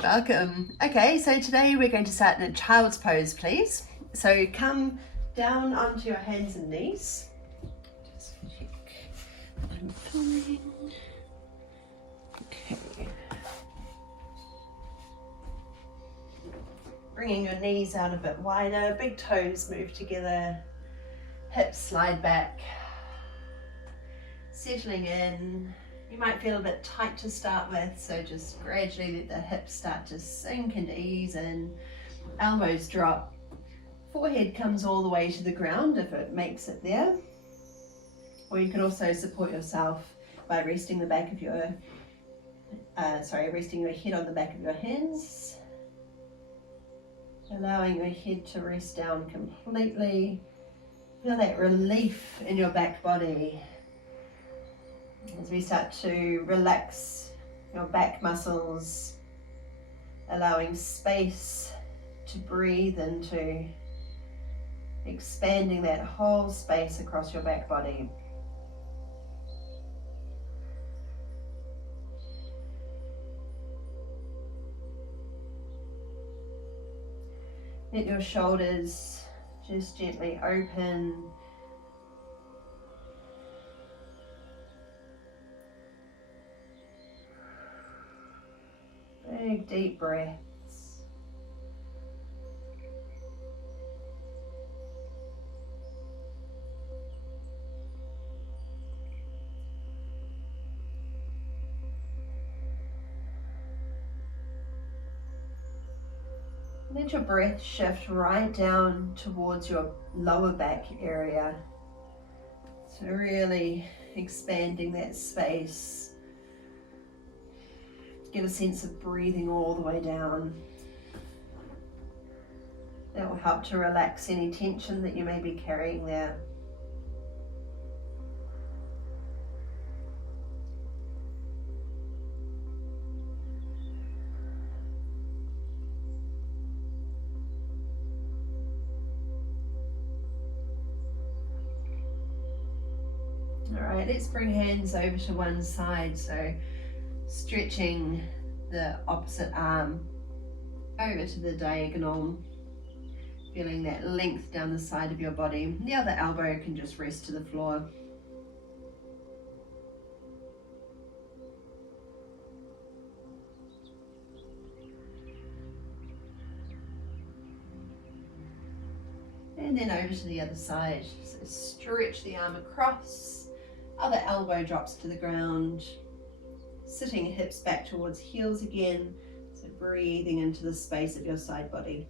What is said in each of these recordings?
Welcome. Okay, so today we're going to start in a child's pose, please. So come down onto your hands and knees. Just check I'm filming. Okay. Bringing your knees out a bit wider, big toes move together, hips slide back. Settling in. You might feel a bit tight to start with, so just gradually let the hips start to sink and ease in. Elbows drop. Forehead comes all the way to the ground if it makes it there. Or you can also support yourself by resting the back of your, resting your head on the back of your hands. Allowing your head to rest down completely. Feel that relief in your back body. As we start to relax your back muscles, allowing space to breathe into, expanding that whole space across your back body. Let your shoulders just gently open. Big deep breaths. Let your breath shift right down towards your lower back area. So really expanding that space. Get a sense of breathing all the way down. That will help to relax any tension that you may be carrying there. All right, let's bring hands over to one side. So stretching the opposite arm over to the diagonal, feeling that length down the side of your body. The other elbow can just rest to the floor. And then over to the other side. So stretch the arm across, other elbow drops to the ground. Sitting hips back towards heels again, so breathing into the space of your side body.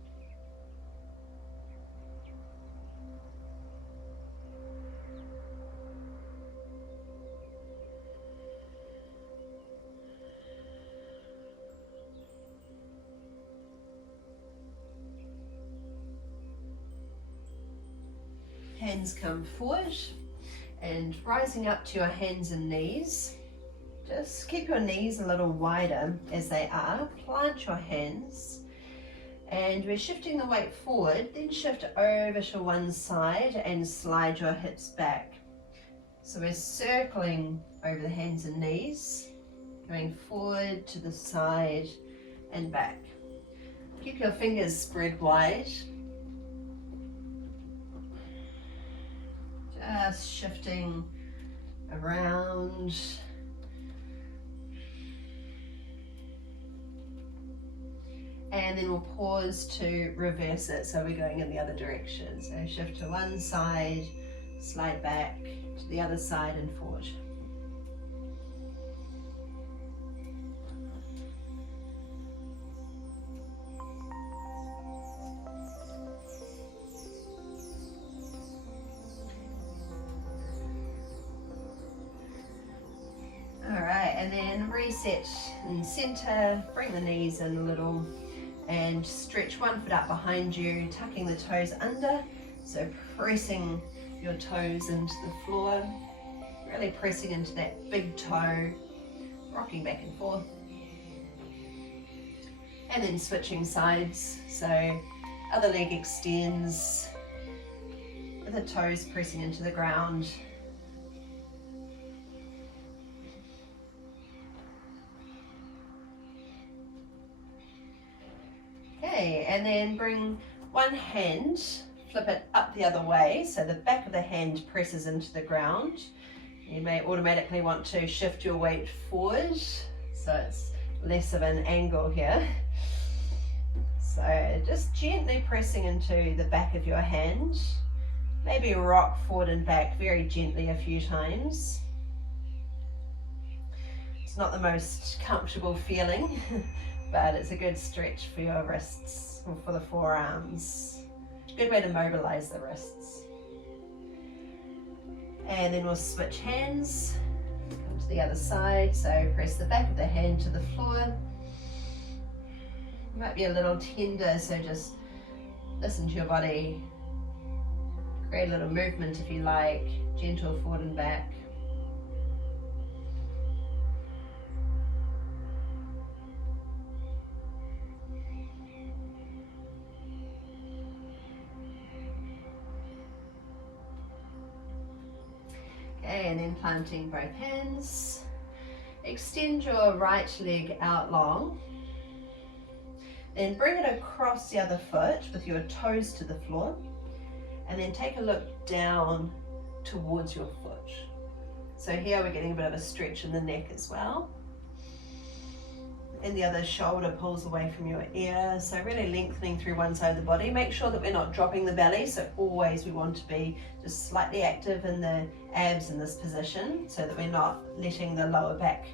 Hands come forward and rising up to your hands and knees. Just keep your knees a little wider as they are. Plant your hands and we're shifting the weight forward, then shift over to one side and slide your hips back. So we're circling over the hands and knees, going forward to the side and back. Keep your fingers spread wide. Just shifting around. And then we'll pause to reverse it, so we're going in the other direction. So shift to one side, slide back to the other side and forward. All right, and then reset in center, bring the knees in a little. And stretch one foot up behind you, tucking the toes under. So pressing your toes into the floor, really pressing into that big toe, rocking back and forth. And then switching sides. So other leg extends, with the toes pressing into the ground. Okay, and then bring one hand, flip it up the other way so the back of the hand presses into the ground. You may automatically want to shift your weight forward so it's less of an angle here. So just gently pressing into the back of your hand. Maybe rock forward and back very gently a few times. It's not the most comfortable feeling, but it's a good stretch for your wrists or for the forearms. Good way to mobilize the wrists. And then we'll switch hands, come to the other side. So press the back of the hand to the floor. It might be a little tender, so just listen to your body. Create a little movement if you like, gentle forward and back. Okay, and then planting both hands. Extend your right leg out long. Then bring it across the other foot with your toes to the floor. And then take a look down towards your foot. So here we're getting a bit of a stretch in the neck as well. And the other shoulder pulls away from your ear. So really lengthening through one side of the body. Make sure that we're not dropping the belly. So always we want to be just slightly active in the abs in this position so that we're not letting the lower back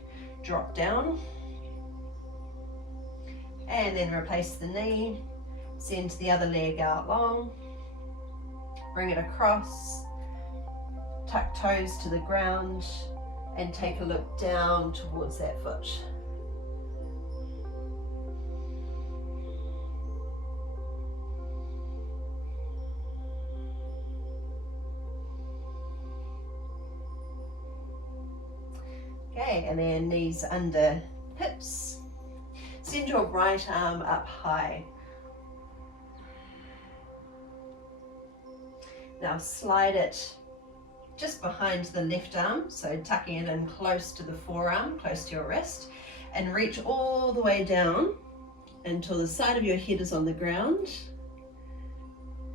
drop down. And then replace the knee. Send the other leg out long. Bring it across, tuck toes to the ground, and take a look down towards that foot. Okay, and then knees under hips. Send your right arm up high. Now slide it just behind the left arm, so tucking it in close to the forearm, close to your wrist, and reach all the way down until the side of your head is on the ground,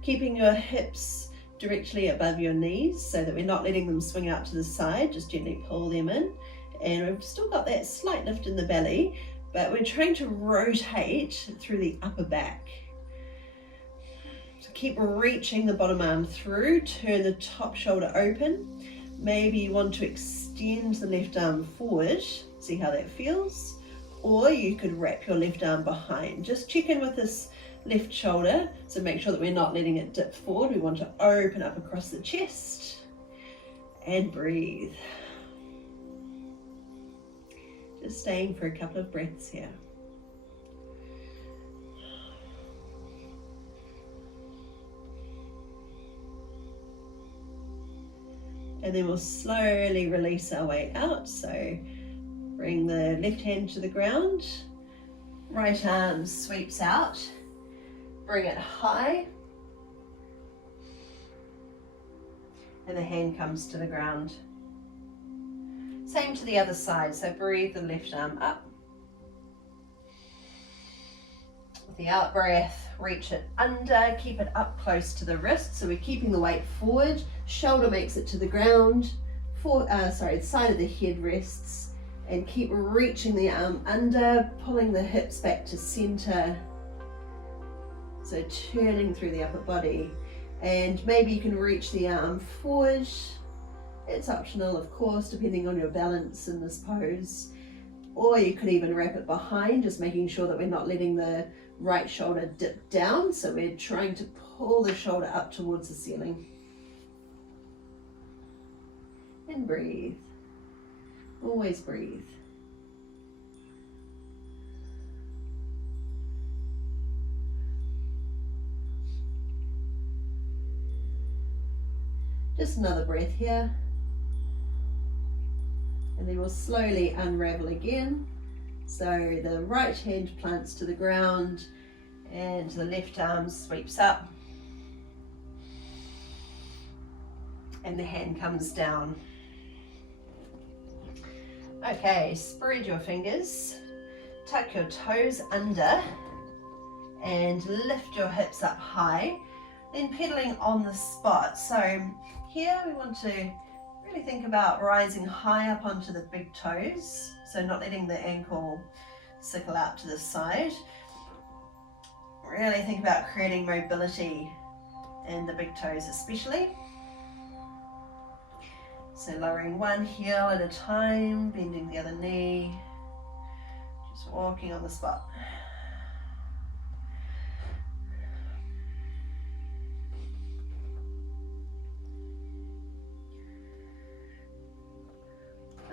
keeping your hips directly above your knees so that we're not letting them swing out to the side, just gently pull them in. And we've still got that slight lift in the belly, but we're trying to rotate through the upper back. So keep reaching the bottom arm through, turn the top shoulder open. Maybe you want to extend the left arm forward, see how that feels. Or you could wrap your left arm behind. Just check in with this left shoulder, so make sure that we're not letting it dip forward. We want to open up across the chest and breathe. Just staying for a couple of breaths here. And then we'll slowly release our way out. So bring the left hand to the ground, right arm sweeps out, bring it high, and the hand comes to the ground. Same to the other side, so breathe the left arm up. With the out breath, reach it under, keep it up close to the wrist, so we're keeping the weight forward, shoulder makes it to the ground, the side of the head rests, and keep reaching the arm under, pulling the hips back to center, so turning through the upper body. And maybe you can reach the arm forward. It's optional, of course, depending on your balance in this pose. Or you could even wrap it behind, just making sure that we're not letting the right shoulder dip down. So we're trying to pull the shoulder up towards the ceiling. And breathe. Always breathe. Just another breath here. And then we'll slowly unravel again. So the right hand plants to the ground and the left arm sweeps up. And the hand comes down. Okay, spread your fingers, tuck your toes under, and lift your hips up high, then pedaling on the spot. So here we want to really think about rising high up onto the big toes, so not letting the ankle sickle out to the side. Really think about creating mobility in the big toes especially. So lowering one heel at a time, bending the other knee, just walking on the spot.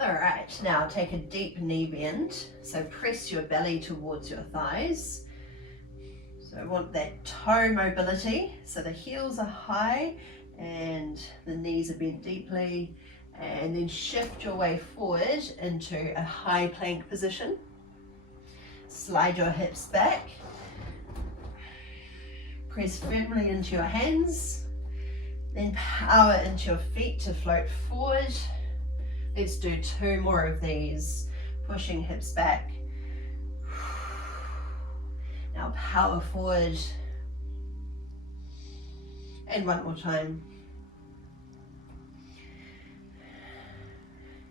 All right, now take a deep knee bend. So press your belly towards your thighs. So I want that toe mobility. So the heels are high and the knees are bent deeply. And then shift your way forward into a high plank position. Slide your hips back. Press firmly into your hands. Then power into your feet to float forward. Let's do 2 more of these, pushing hips back. Now power forward. And one more time.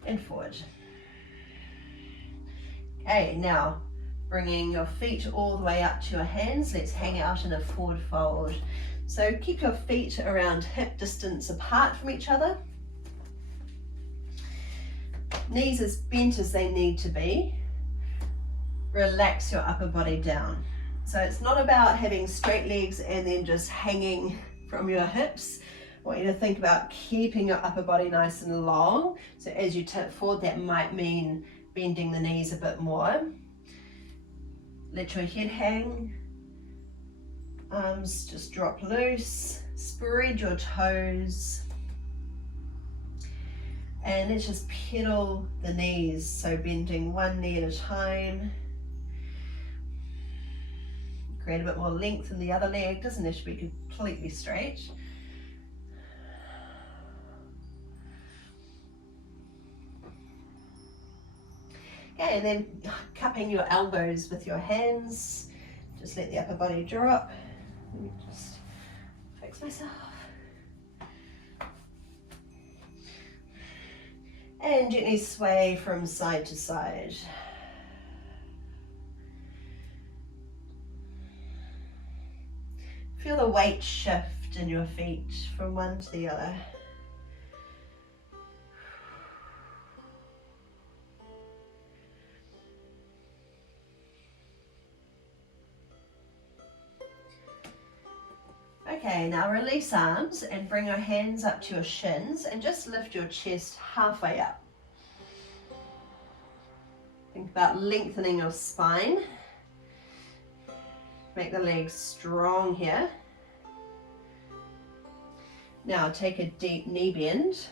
And forward. Okay, now bringing your feet all the way up to your hands. Let's hang out in a forward fold. So keep your feet around hip distance apart from each other. Knees as bent as they need to be. Relax your upper body down. So it's not about having straight legs and then just hanging from your hips. I want you to think about keeping your upper body nice and long. So as you tip forward, that might mean bending the knees a bit more. Let your head hang. Arms just drop loose. Spread your toes. And let's just pedal the knees, so bending one knee at a time. Create a bit more length in the other leg, doesn't have to be completely straight. Okay, and then cupping your elbows with your hands. Just let the upper body drop. Let me just fix myself. And gently sway from side to side. Feel the weight shift in your feet from one to the other. Okay, now release arms and bring your hands up to your shins and just lift your chest halfway up. Think about lengthening your spine. Make the legs strong here. Now take a deep knee bend.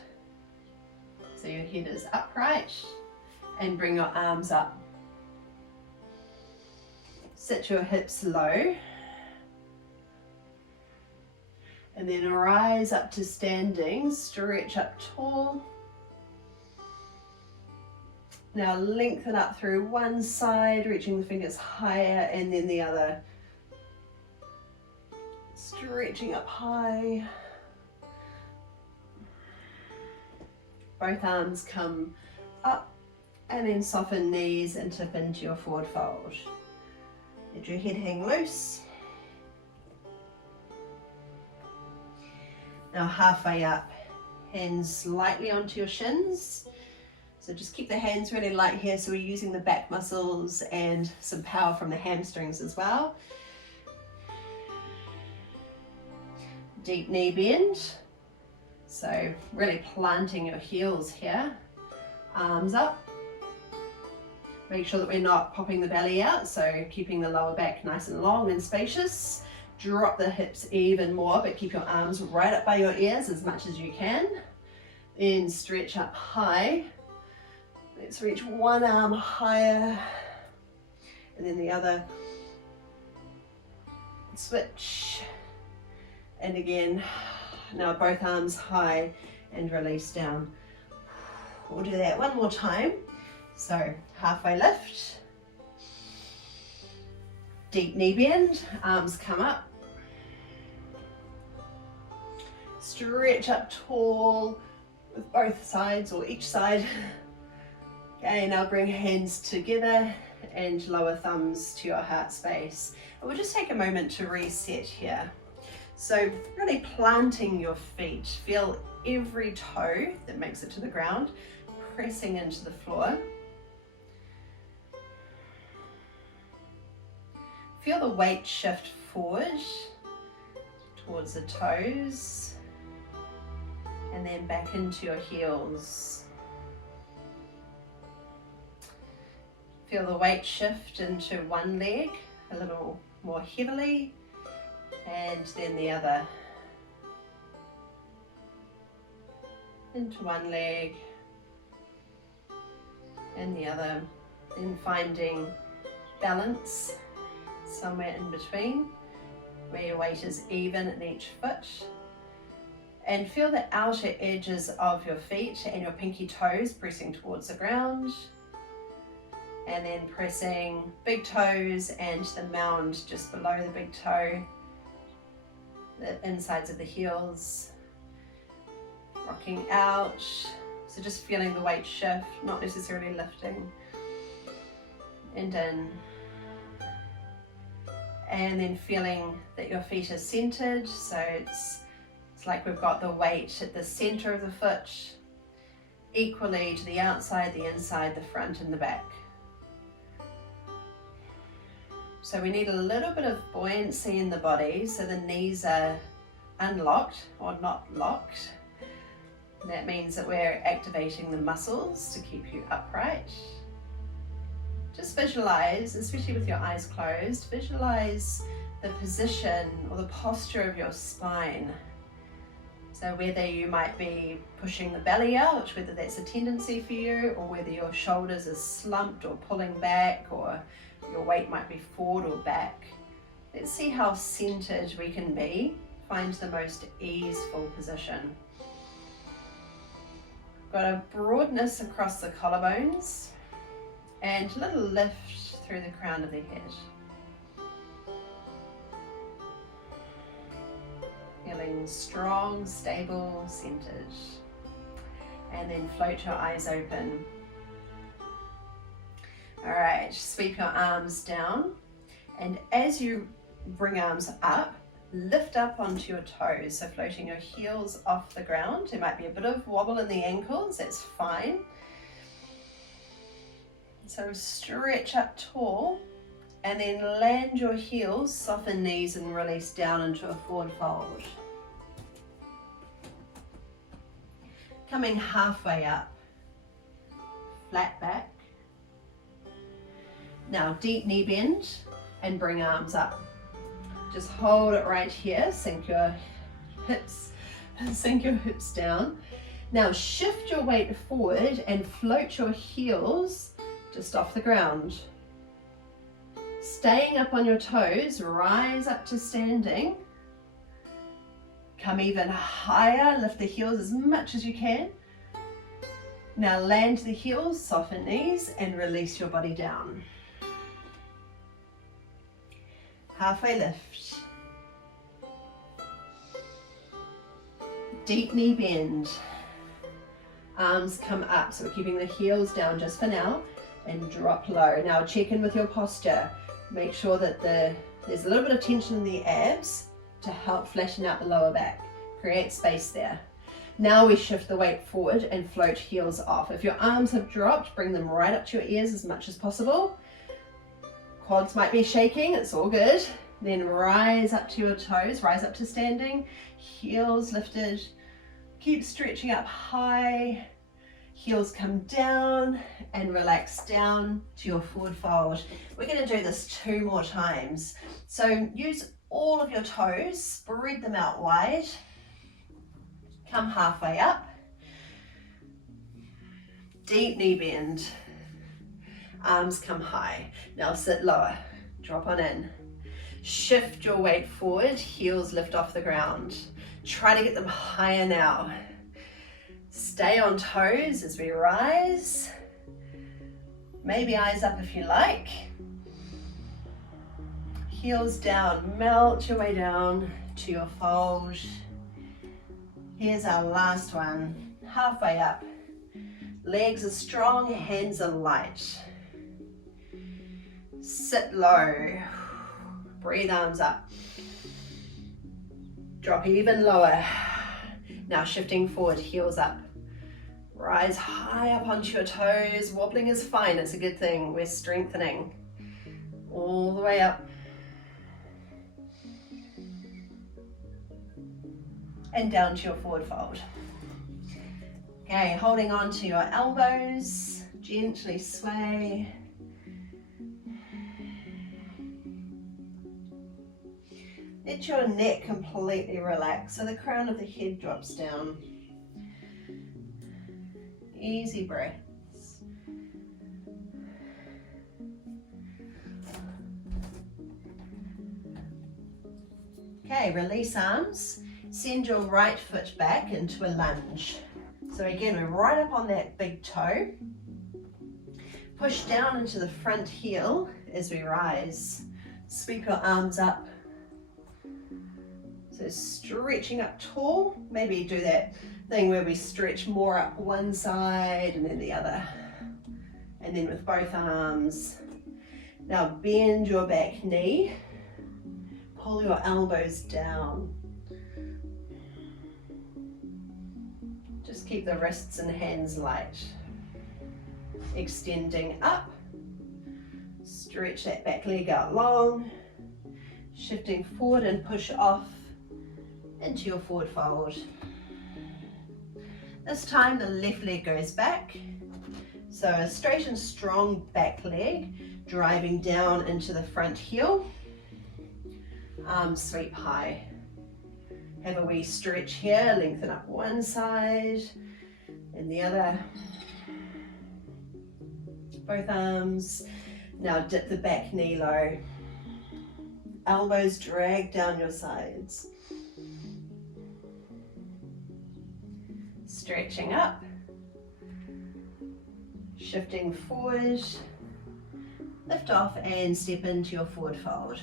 So your head is upright and bring your arms up. Sit your hips low. And then rise up to standing, stretch up tall. Now lengthen up through one side, reaching the fingers higher, and then the other. Stretching up high. Both arms come up, and then soften knees and tip into your forward fold. Let your head hang loose. Now halfway up, hands lightly onto your shins. So just keep the hands really light here, so we're using the back muscles and some power from the hamstrings as well. Deep knee bend. So really planting your heels here. Arms up. Make sure that we're not popping the belly out, so keeping the lower back nice and long and spacious. Drop the hips even more, but keep your arms right up by your ears as much as you can. Then stretch up high. Let's reach one arm higher, and then the other. Switch. And again, now both arms high and release down. We'll do that one more time. So halfway lift. Deep knee bend, arms come up. Stretch up tall with both sides or each side. Okay, now bring hands together and lower thumbs to your heart space. And we'll just take a moment to reset here. So really planting your feet. Feel every toe that makes it to the ground, pressing into the floor. Feel the weight shift forward towards the toes and then back into your heels. Feel the weight shift into one leg a little more heavily and then the other. Into one leg and the other. Then finding balance somewhere in between where your weight is even in each foot. And feel the outer edges of your feet and your pinky toes pressing towards the ground. And then pressing big toes and the mound just below the big toe, the insides of the heels, rocking out. So just feeling the weight shift, not necessarily lifting. And in. And then feeling that your feet are centered. So it's like we've got the weight at the center of the foot, equally to the outside, the inside, the front and the back. So we need a little bit of buoyancy in the body so the knees are unlocked or not locked. That means that we're activating the muscles to keep you upright. Just visualize, especially with your eyes closed, visualize the position or the posture of your spine. So whether you might be pushing the belly out, whether that's a tendency for you, or whether your shoulders are slumped or pulling back, or your weight might be forward or back. Let's see how centered we can be. Find the most easeful position. Got a broadness across the collarbones and a little lift through the crown of the head. Feeling strong, stable, centered. And then float your eyes open. All right, sweep your arms down. And as you bring arms up, lift up onto your toes. So floating your heels off the ground. There might be a bit of wobble in the ankles, that's fine. So stretch up tall and then land your heels, soften knees and release down into a forward fold. Coming halfway up, flat back. Now deep knee bend and bring arms up. Just hold it right here, sink your hips down. Now shift your weight forward and float your heels just off the ground. Staying up on your toes, rise up to standing. Come even higher, lift the heels as much as you can. Now land the heels, soften knees and release your body down. Halfway lift. Deep knee bend. Arms come up, so we're keeping the heels down just for now and drop low. Now check in with your posture. Make sure that there's a little bit of tension in the abs to help flatten out the lower back. Create space there. Now we shift the weight forward and float heels off. If your arms have dropped, bring them right up to your ears as much as possible. Quads might be shaking, it's all good. Then rise up to your toes, rise up to standing, heels lifted. Keep stretching up high, heels come down and relax down to your forward fold. We're going to do this 2 more times. So use all of your toes, spread them out wide, come halfway up, deep knee bend, arms come high. Now sit lower, drop on in. Shift your weight forward, heels lift off the ground. Try to get them higher now. Stay on toes as we rise. Maybe eyes up if you like. Heels down, melt your way down to your fold. Here's our last one, halfway up. Legs are strong, hands are light. Sit low, breathe arms up. Drop even lower. Now shifting forward, heels up. Rise high up onto your toes. Wobbling is fine, it's a good thing. We're strengthening. All the way up. And down to your forward fold. Okay, holding on to your elbows, gently sway. Let your neck completely relax so the crown of the head drops down. Easy breaths. Okay, release arms. Send your right foot back into a lunge. So again, we're right up on that big toe. Push down into the front heel as we rise. Sweep your arms up. So stretching up tall. Maybe do that thing where we stretch more up one side and then the other. And then with both arms. Now bend your back knee. Pull your elbows down. Just keep the wrists and hands light. Extending up. Stretch that back leg out long. Shifting forward and push off into your forward fold. This time the left leg goes back. So a straight and strong back leg driving down into the front heel. Arms sweep high. Have a wee stretch here, lengthen up one side and the other. Both arms. Now dip the back knee low. Elbows drag down your sides. Stretching up. Shifting forward. Lift off and step into your forward fold.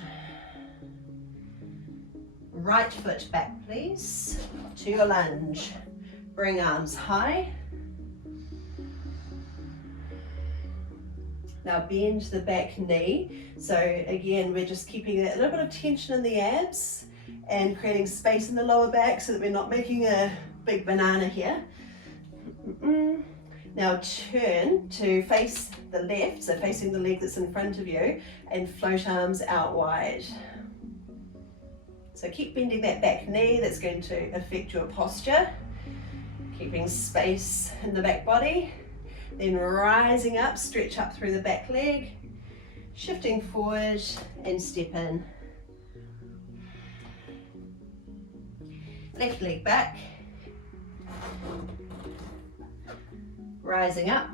Right foot back, please, to your lunge. Bring arms high. Now bend the back knee. So again, we're just keeping that little bit of tension in the abs and creating space in the lower back so that we're not making a big banana here. Now turn to face the left, so facing the leg that's in front of you, and float arms out wide. So keep bending that back knee, that's going to affect your posture. Keeping space in the back body. Then rising up, stretch up through the back leg. Shifting forward and step in. Left leg back. Rising up.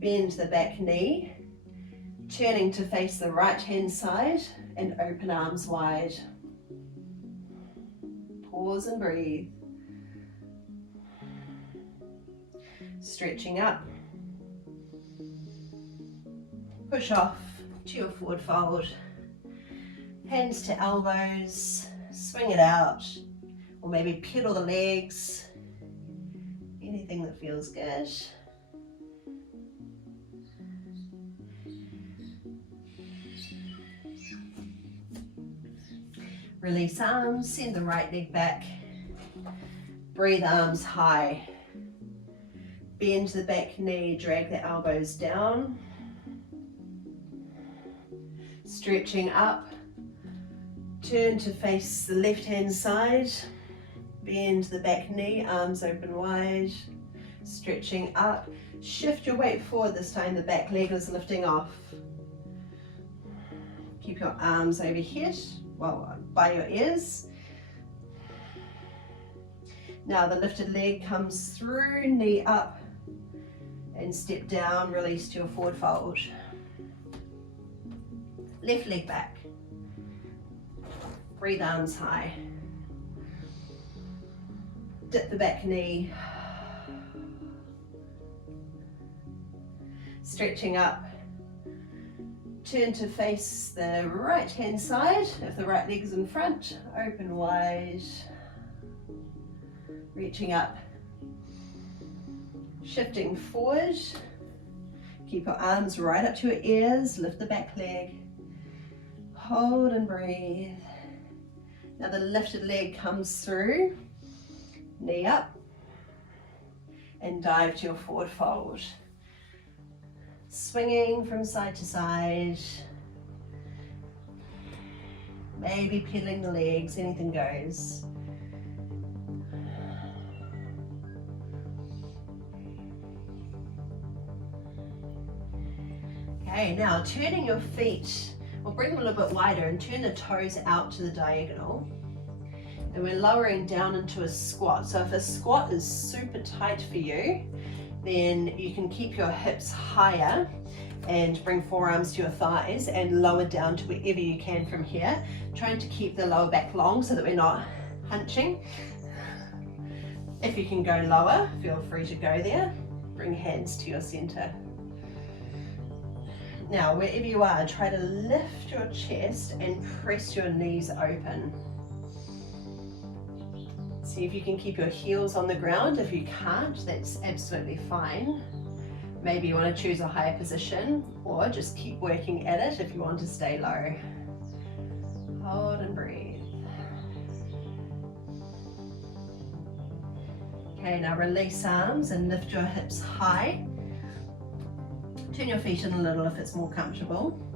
Bend the back knee. Turning to face the right hand side and open arms wide. Pause and breathe. Stretching up. Push off to your forward fold. Hands to elbows, swing it out, or maybe pedal the legs. Anything that feels good. Release arms, send the right leg back. Breathe arms high. Bend the back knee, drag the elbows down. Stretching up. Turn to face the left hand side. Bend the back knee, arms open wide. Stretching up. Shift your weight forward this time, the back leg is lifting off. Keep your arms overhead, well, by your ears. Now the lifted leg comes through, knee up, and step down, release to your forward fold. Left leg back. Breathe arms high. Dip the back knee. Stretching up. Turn to face the right hand side. If the right leg's in front, open wide, reaching up, shifting forward. Keep your arms right up to your ears, lift the back leg, hold and breathe. Now the lifted leg comes through, knee up, and dive to your forward fold. Swinging from side to side, maybe pedaling the legs, anything goes. Okay, now turning your feet, we'll bring them a little bit wider and turn the toes out to the diagonal. And we're lowering down into a squat. So if a squat is super tight for you, then you can keep your hips higher and bring forearms to your thighs and lower down to wherever you can from here, trying to keep the lower back long so that we're not hunching. If you can go lower, feel free to go there. Bring hands to your center. Now, wherever you are, try to lift your chest and press your knees open. See if you can keep your heels on the ground. If you can't, that's absolutely fine. Maybe you want to choose a higher position or just keep working at it if you want to stay low. Hold and breathe. Okay, now release arms and lift your hips high. Turn your feet in a little if it's more comfortable.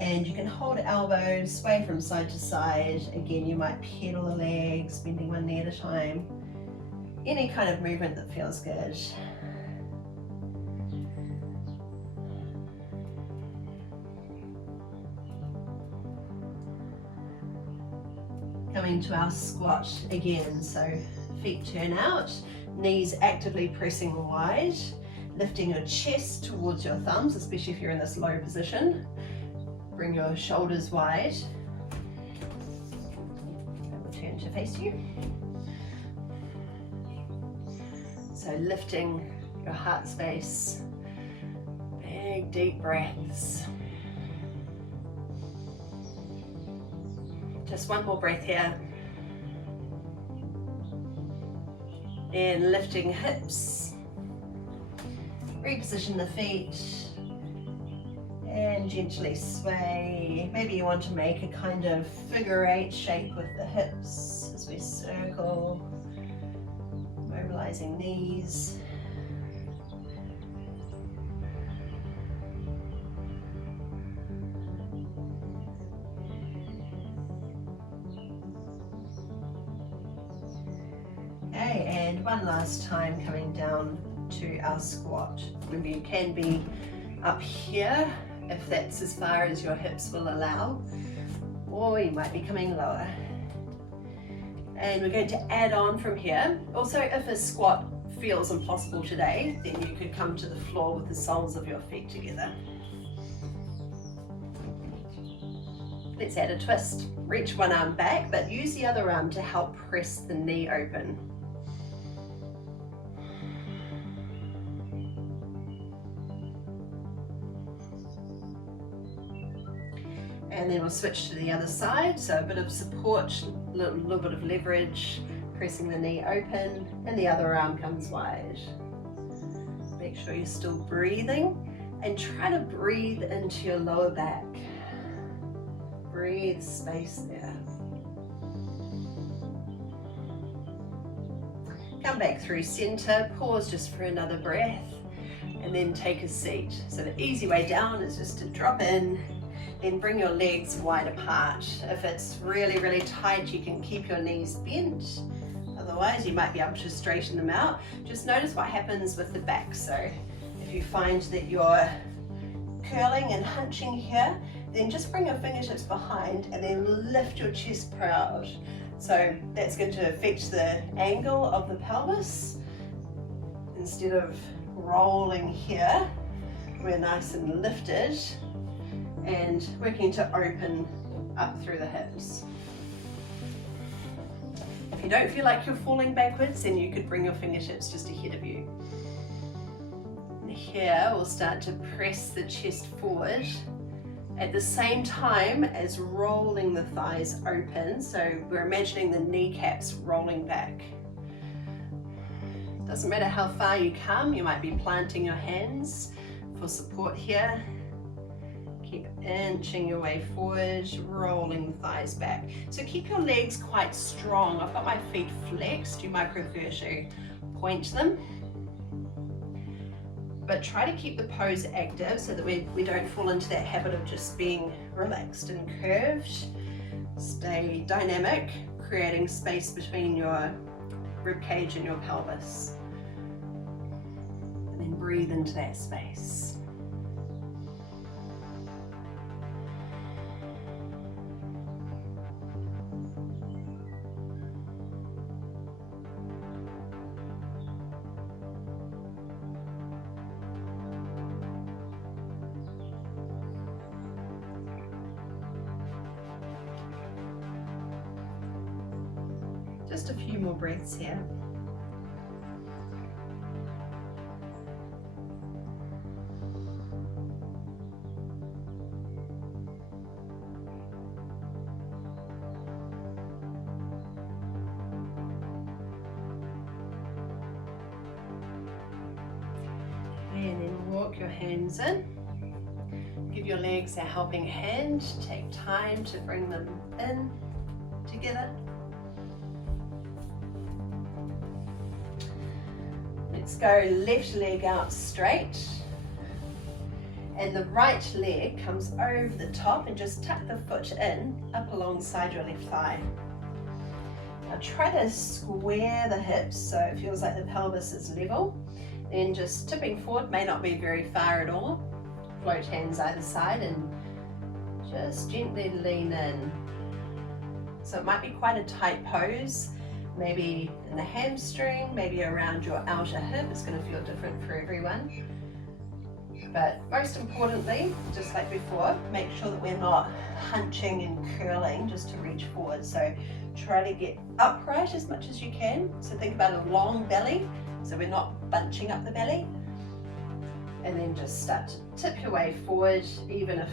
And you can hold elbows, sway from side to side. Again, you might pedal the legs, bending one knee at a time. Any kind of movement that feels good. Coming to our squat again, so feet turn out, knees actively pressing wide, lifting your chest towards your thumbs, especially if you're in this low position. Bring your shoulders wide. And we'll turn to face you. So lifting your heart space. Big deep breaths. Just one more breath here. And lifting hips. Reposition the feet. And gently sway. Maybe you want to make a kind of figure eight shape with the hips as we circle, mobilizing knees. Okay, and one last time coming down to our squat. Remember, you can be up here if that's as far as your hips will allow, or you might be coming lower. And we're going to add on from here. Also, if a squat feels impossible today, then you could come to the floor with the soles of your feet together. Let's add a twist. Reach one arm back, but use the other arm to help press the knee open. And then we'll switch to the other side, so a bit of support, a little bit of leverage, pressing the knee open, and the other arm comes wide. Make sure you're still breathing, and try to breathe into your lower back. Breathe space there. Come back through center, pause just for another breath, and then take a seat. So the easy way down is just to drop in, then bring your legs wide apart. If it's really, really tight, you can keep your knees bent. Otherwise, you might be able to straighten them out. Just notice what happens with the back. So if you find that you're curling and hunching here, then just bring your fingertips behind and then lift your chest proud. So that's going to affect the angle of the pelvis. Instead of rolling here, we're nice and lifted and working to open up through the hips. If you don't feel like you're falling backwards, then you could bring your fingertips just ahead of you. And here we'll start to press the chest forward at the same time as rolling the thighs open. So we're imagining the kneecaps rolling back. Doesn't matter how far you come, you might be planting your hands for support here. Keep inching your way forward, rolling the thighs back. So keep your legs quite strong. I've got my feet flexed. You might prefer to point them. But try to keep the pose active so that we don't fall into that habit of just being relaxed and curved. Stay dynamic, creating space between your rib cage and your pelvis. And then breathe into that space. Just a few more breaths here. And then walk your hands in. Give your legs a helping hand. Take time to bring them in together. Let's go left leg out straight, and the right leg comes over the top, and just tuck the foot in up alongside your left thigh. Now try to square the hips so it feels like the pelvis is level. Then just tipping forward, may not be very far at all. Float hands either side and just gently lean in. So it might be quite a tight pose. Maybe in the hamstring, maybe around your outer hip. It's going to feel different for everyone. But most importantly, just like before, make sure that we're not hunching and curling just to reach forward. So try to get upright as much as you can. So think about a long belly, so we're not bunching up the belly. And then just start to tip your way forward, even if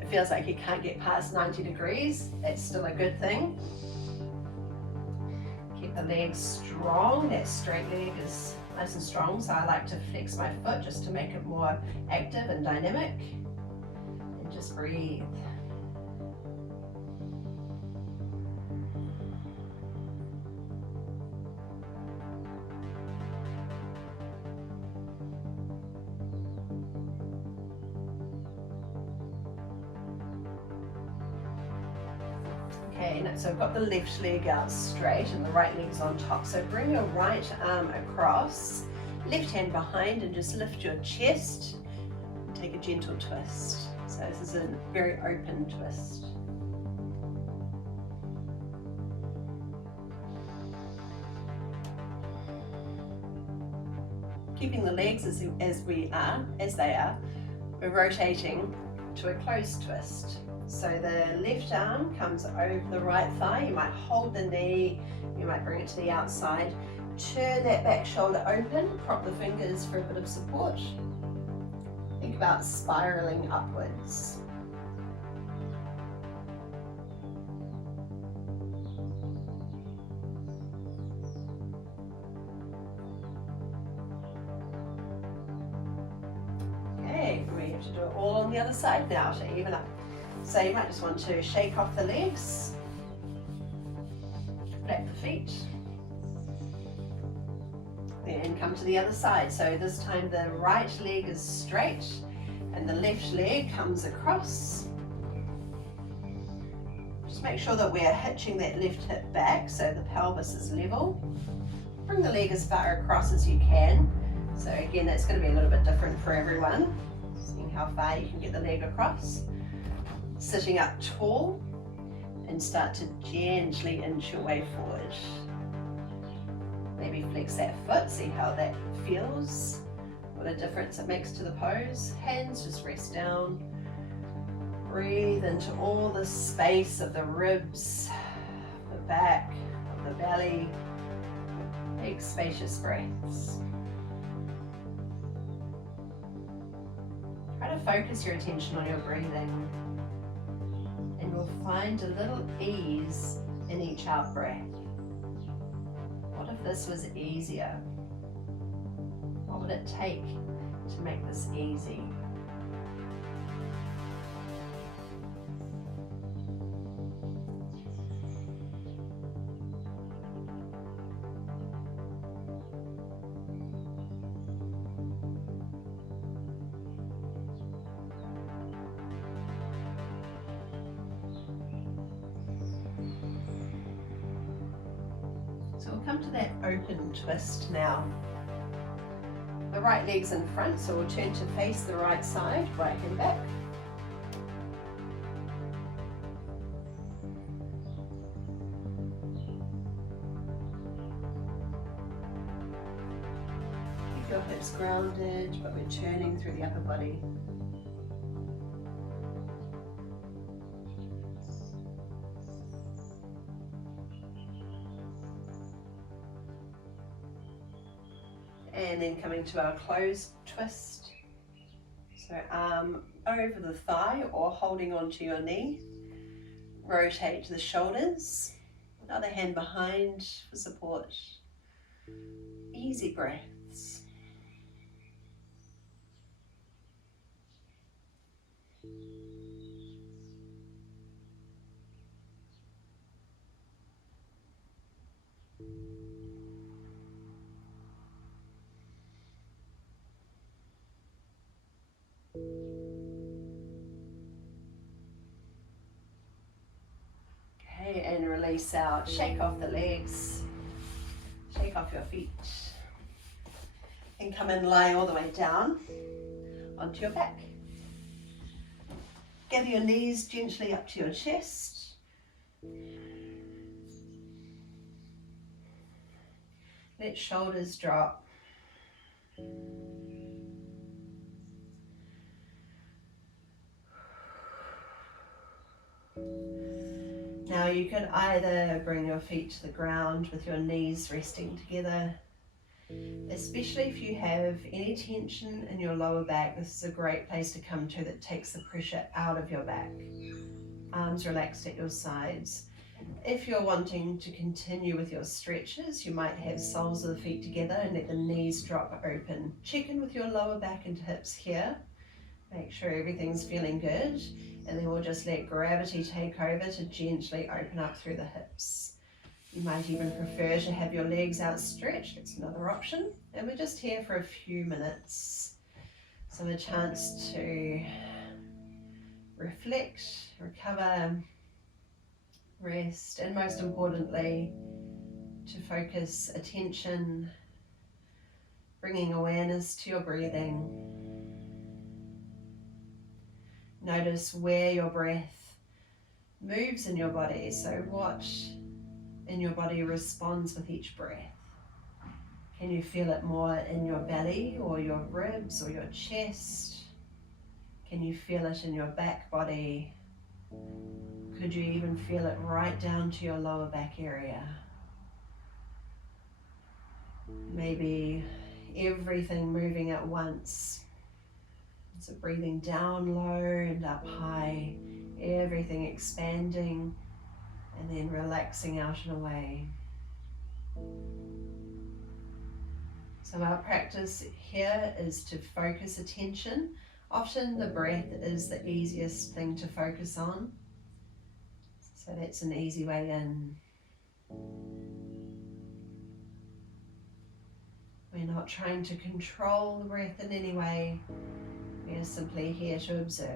it feels like you can't get past 90 degrees, that's still a good thing. Keep the legs strong, that straight leg is nice and strong, so I like to flex my foot just to make it more active and dynamic. And just breathe. Okay, so I've got the left leg out straight and the right leg's on top. So bring your right arm across, left hand behind, and just lift your chest. Take a gentle twist. So this is a very open twist. Keeping the legs as they are, we're rotating to a closed twist. So the left arm comes over the right thigh. You might hold the knee, you might bring it to the outside. Turn that back shoulder open, prop the fingers for a bit of support. Think about spiraling upwards. Okay, we have to do it all on the other side now to even up. So you might just want to shake off the legs, flap the feet, then come to the other side. So this time the right leg is straight and the left leg comes across. Just make sure that we're hitching that left hip back so the pelvis is level. Bring the leg as far across as you can. So again, that's going to be a little bit different for everyone, seeing how far you can get the leg across. Sitting up tall and start to gently inch your way forward. Maybe flex that foot, see how that feels, what a difference it makes to the pose. Hands just rest down. Breathe into all the space of the ribs, the back of the belly. Big spacious breaths. Try to focus your attention on your breathing. you'll find a little ease in each out breath. What if this was easier? What would it take to make this easy? So we'll come to that open twist now. The right leg's in front, so we'll turn to face the right side, right hand back. Keep your hips grounded, but we're turning through the upper body. And then coming to our closed twist. So arm over the thigh or holding onto your knee. Rotate the shoulders. Other hand behind for support. Easy breaths. Okay, and release out. Shake off the legs. Shake off your feet. And come and lie all the way down onto your back. Gather your knees gently up to your chest. Let shoulders drop. Now you can either bring your feet to the ground with your knees resting together, especially if you have any tension in your lower back. This is a great place to come to that takes the pressure out of your back. Arms relaxed at your sides. If you're wanting to continue with your stretches, you might have soles of the feet together and let the knees drop open. Check in with your lower back and hips here. Make sure everything's feeling good, and then we'll just let gravity take over to gently open up through the hips. You might even prefer to have your legs outstretched. It's another option. And we're just here for a few minutes. So a chance to reflect, recover, rest, and most importantly, to focus attention, bringing awareness to your breathing. Notice where your breath moves in your body. So what in your body responds with each breath? Can you feel it more in your belly or your ribs or your chest? Can you feel it in your back body? Could you even feel it right down to your lower back area? Maybe everything moving at once. So breathing down low and up high, everything expanding and then relaxing out and away. So our practice here is to focus attention. Often the breath is the easiest thing to focus on. So that's an easy way in. We're not trying to control the breath in any way. We are simply here to observe.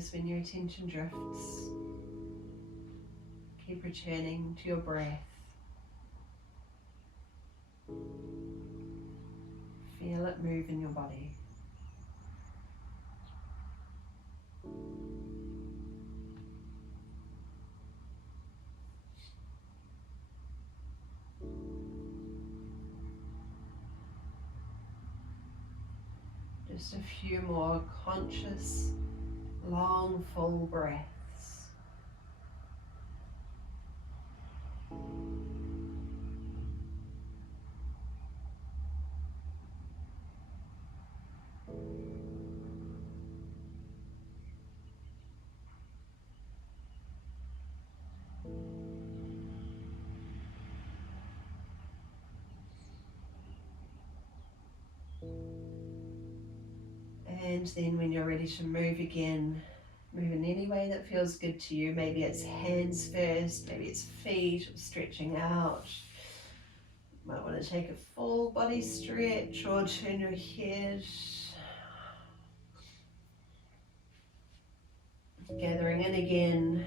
Notice when your attention drifts. Keep returning to your breath. Feel it move in your body. Just a few more conscious, long, full breaths. And then when you're ready to move again, move in any way that feels good to you. Maybe it's hands first, maybe it's feet, or stretching out. You might want to take a full body stretch or turn your head. Gathering in again,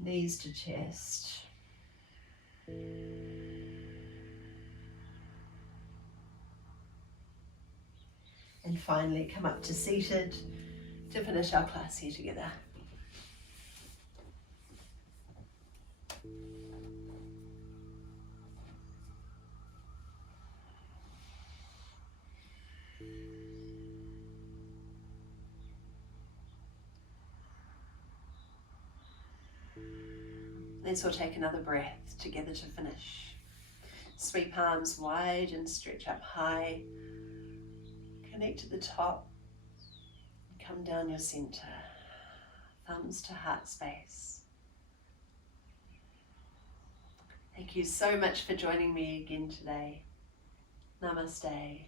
knees to chest. And finally come up to seated to finish our class here together. Let's all take another breath together to finish. Sweep palms wide and stretch up high. Connect to the top. Come down your center. Thumbs to heart space. Thank you so much for joining me again today. Namaste.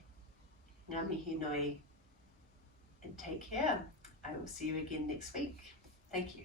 Ngā mihi nui. And take care. I will see you again next week. Thank you.